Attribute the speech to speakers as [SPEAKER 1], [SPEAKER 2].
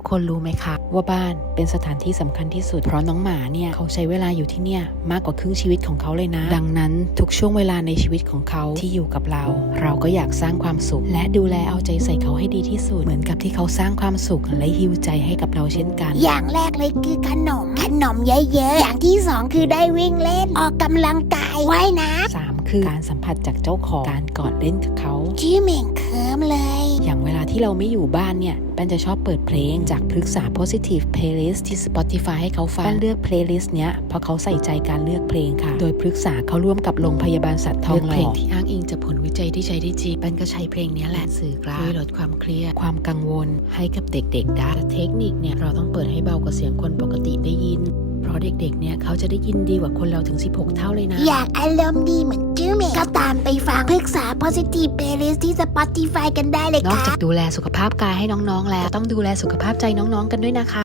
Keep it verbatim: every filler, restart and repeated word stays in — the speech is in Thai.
[SPEAKER 1] คนรู้ไหมคะว่าบ้านเป็นสถานที่สำคัญที่สุดเพราะน้องหมาเนี่ยเขาใช้เวลาอยู่ที่เนี่ยมากกว่าครึ่งชีวิตของเขาเลยนะดังนั้นทุกช่วงเวลาในชีวิตของเขาที่อยู่กับเราเราก็อยากสร้างความสุขและดูแลเอาใจใส่เขาให้ดีที่สุดเหมือนกับที่เขาสร้างความสุขและฮิวใจให้กับเราเช่นกัน
[SPEAKER 2] อย่างแรกเลยคือขนมขนมเยอะๆอย่างที่สองคือได้วิ่งเล่นออกกำลังกายว่ายน้
[SPEAKER 1] สามคือการสัมผัสจากเจ้าของการกอดเล่นกับเขา
[SPEAKER 2] ำชื่อเหม่งเคิมเลย
[SPEAKER 1] อย่างเวลาที่เราไม่อยู่บ้านเนี่ยแป้นจะชอบเปิดเพลงจากพฤกษา Positive Playlist ที่ Spotify ให้เขาฟังแป้นเลือก Playlist เนี้ยเพราะเขาใส่ใจการเลือกเพลงค่ะโดยพฤกษาเขาร่วมกับโรงพยาบาลสัตว์ทองหล่อเพลงที่อ้างอิงจากผลวิจัยที่ใช้ได้จริงแป้นก็ใช้เพลงนี้แหละสื่อกลางช่วยลดความเครียดความกังวลให้กับเด็กๆได้เทคนิคเนี่ยเราต้องเปิดให้เบากว่าเสียงคนปกติได้ยินเพราะเด็กๆเนี่ยเขาจะได้ยินดีกว่าคนเราถึงสิบหกเท่าเลยนะ
[SPEAKER 2] อยากอารมณ์ดีเหมือนชื่อเหม่งก็ตามไปฟังพฤกษา Positive Playlist ที่ Spotify กันได้เลย
[SPEAKER 1] นอก
[SPEAKER 2] ค่ะ
[SPEAKER 1] จากดูแลสุขภาพกายให้น้องๆแล้วต้องดูแลสุขภาพใจน้องๆกันด้วยนะคะ